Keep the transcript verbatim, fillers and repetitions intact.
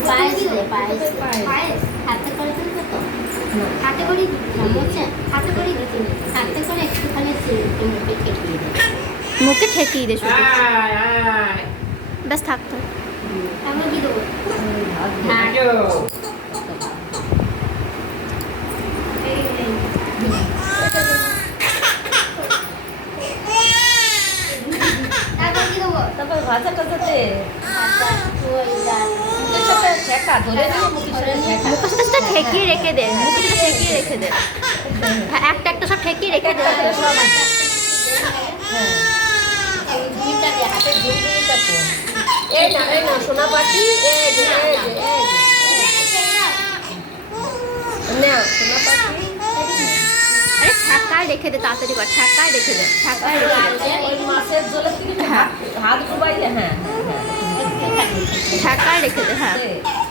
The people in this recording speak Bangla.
পায়েস দে, পায়েস দে। পায়েস হাতে করে তুলবে তো? হাতে করে বুঝছে? হাতে করে দিতে নেই। হাতে করে একটুখানি সে- মুখে ঠেকিয়ে দে। মুখে ঠেকিয়ে দে শুধু, আয়, আয়। ব্যাস থাকতো। আমি কি দেবো? Thank you. এই এই। তারপর কি দেবো? তারপর ভাজা টাজাতে হাতটা ওই যা- মুখের সাথে ঠেকা ধরে নিয়ে মুখের সাথে ঠেকা। মুখের সাথে সেটা ঠেকিয়ে রেখে দে, মুখের সাথে ঠেকিয়ে রেখে দে। হ্যাঁ, একটা একটা সব ঠেকিয়ে রেখে দে। হ্যাঁ এই ঝুড়িটা দে, হাতের ঝুড়ি। ঝুড়িটা তো। এই না এই না সোনা পাখি এই যে এই যে এই যে না সোনা পাখি আরে ঠেকায় রেখে দে, তাড়াতাড়ি কর, ঠেকায় রেখে দে, ঠেকায় রেখে দে, ওই মাছের জলে থেকে হাত হাত ডুবাইলে হ্যাঁ হ্যাঁ ঠেকায় রেখে দে, হ্যাঁ। হ্যাঁ